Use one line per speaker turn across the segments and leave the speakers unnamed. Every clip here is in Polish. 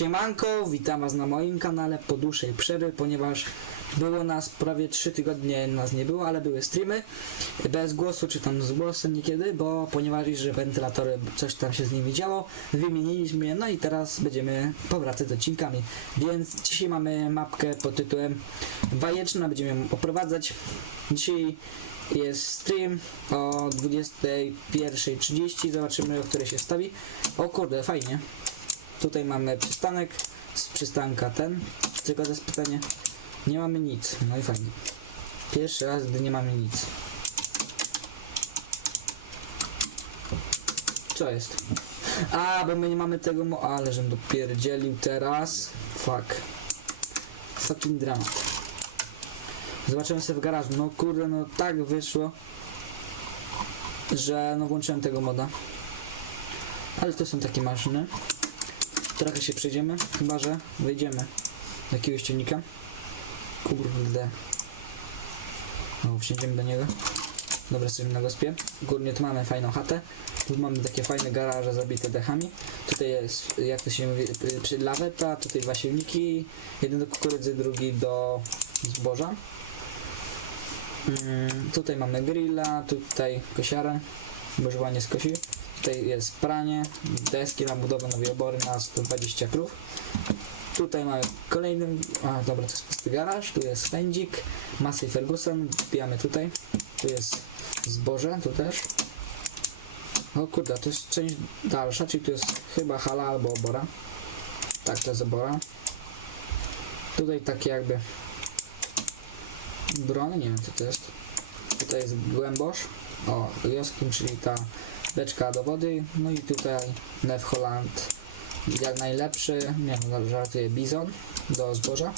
Siemanko, witam was na moim kanale po dłuższej przerwie, ponieważ było nas prawie 3 tygodnie, nas nie było, ale były streamy bez głosu, czy tam z głosem niekiedy, bo ponieważ że wentylatory, coś tam się z nimi działo, wymieniliśmy je, no i teraz będziemy powracać z odcinkami. Więc dzisiaj mamy mapkę pod tytułem Bajeczna, będziemy ją oprowadzać. Dzisiaj jest stream o 21.30, zobaczymy o której się stawi. O kurde, fajnie. Tutaj mamy przystanek, z przystanka ten, tylko to jest pytanie, nie mamy nic, no i fajnie. Pierwszy raz, gdy nie mamy nic. Co jest? A, bo my nie mamy tego mo... Ale żem dopierdzielił teraz. Fuck. Fucking dramat. Zobaczymy sobie w garażu. No kurde, no tak wyszło, że no włączyłem tego moda. Ale to są takie maszyny. Trochę się przejdziemy, chyba że wejdziemy do jakiegoś ciągnika. Kurde. No, wsiądziemy do niego. Dobra, jesteśmy na gospie. Górnie tu mamy fajną chatę. Tu mamy takie fajne garaże zabite dechami. Tutaj jest, jak to się mówi, laweta, tutaj dwa silniki. Jeden do kukurydzy, drugi do zboża. Mm, tutaj mamy grilla, tutaj kosiarę. Może ładnie skosi. Tutaj jest pranie, deski na budowę nowej obory na 120 krów. Tutaj mamy kolejny, a dobra, to jest pusty garaż, tu jest pędzik, Massey Ferguson, wbijamy tutaj, tu jest zboże, tu też. O kurde, to jest część dalsza, czyli tu jest chyba hala albo obora. Tak, to jest obora. Tutaj takie jakby brony, nie wiem co to jest. Tutaj jest głębosz, o, Joskim, czyli ta beczka do wody, no i tutaj Nef Holland jak najlepszy, nie wiem, żartuję, bizon do zboża.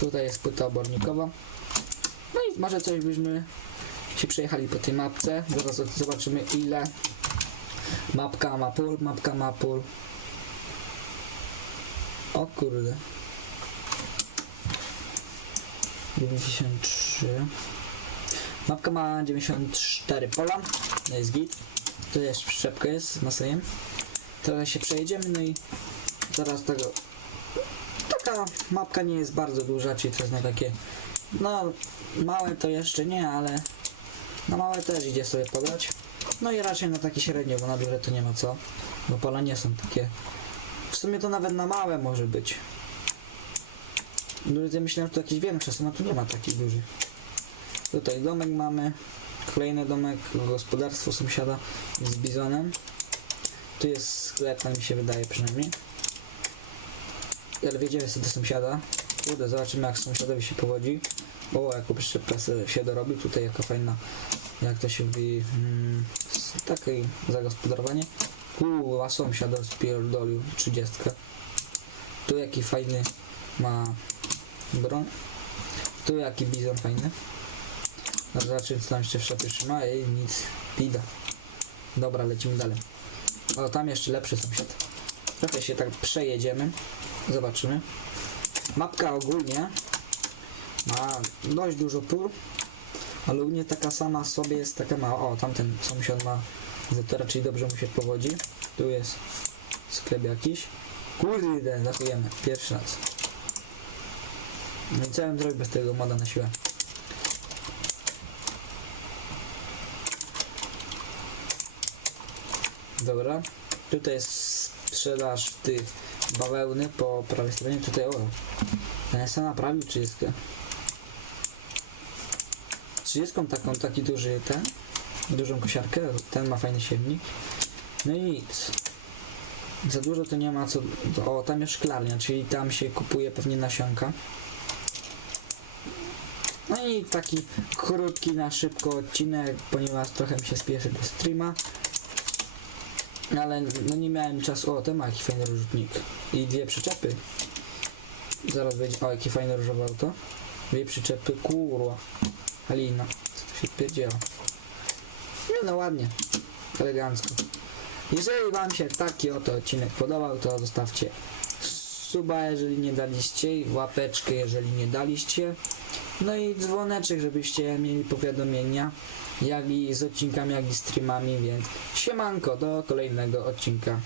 Tutaj jest płyta obornikowa. No i może coś byśmy się przejechali po tej mapce. Zaraz zobaczymy ile mapka ma pól, mapka ma pól. O kurde. 93 Mapka ma 94 pola, no jest git. Tu jest przyczepka jest masejem. Teraz się przejedziemy, no i zaraz tego... Taka mapka nie jest bardzo duża, czyli to jest na takie... No, małe to jeszcze nie, ale na małe też idzie sobie pograć. No i raczej na takie średnie, bo na duże to nie ma co. Bo pola nie są takie... W sumie to nawet na małe może być. Ludzie myślałem, że to jakieś większe są, a tu nie ma takich dużych. Tutaj domek mamy. Kolejny domek, gospodarstwo sąsiada z bizonem. Tu jest sklep, tak mi się wydaje przynajmniej. Ale wiedziemy sobie do sąsiada. Kurde, zobaczymy jak sąsiadowi się powodzi. O, jaką przyczepkę się dorobi. Tutaj jaka fajna, jak to się mówi, mm, takie zagospodarowanie. Uuu, a sąsiad spierdolił 30. Tu jaki fajny ma broń. Tu jaki bizon fajny. No zobaczymy co tam jeszcze w szopie trzyma. Ej, nic. Bida. Dobra, lecimy dalej. O, tam jeszcze lepszy sąsiad. Trochę się tak przejedziemy. Zobaczymy. Mapka ogólnie ma dość dużo pól, ale ogólnie taka sama sobie jest taka mała. O, tamten sąsiad ma to raczej dobrze mu się powodzi. Tu jest sklep jakiś. Kurde, zakujemy. Pierwszy raz. No i co bez tego moda na siłę? Dobra. Tutaj jest sprzedaż tych bawełny po prawej stronie. Tutaj o. Jest naprawił 30. 30 taką, taki duży ten. Dużą kosiarkę. Ten ma fajny siewnik. No i nic. Za dużo to nie ma co. O, tam jest szklarnia, czyli tam się kupuje pewnie nasionka. No i taki krótki na szybko odcinek, ponieważ trochę mi się spieszy do streama. Ale no nie miałem czasu. O, ten ma jaki fajny rzutnik. I dwie przyczepy. Zaraz będzie. O, jaki fajny różowe auto. Dwie przyczepy, kurwa. Halina. Co tu się pierdziała? Nie no, ładnie. Elegancko. Jeżeli wam się taki oto odcinek podobał, to zostawcie suba, jeżeli nie daliście, łapeczkę, jeżeli nie daliście. No i dzwoneczek, żebyście mieli powiadomienia, jak i z odcinkami, jak i streamami, więc siemanko, do kolejnego odcinka.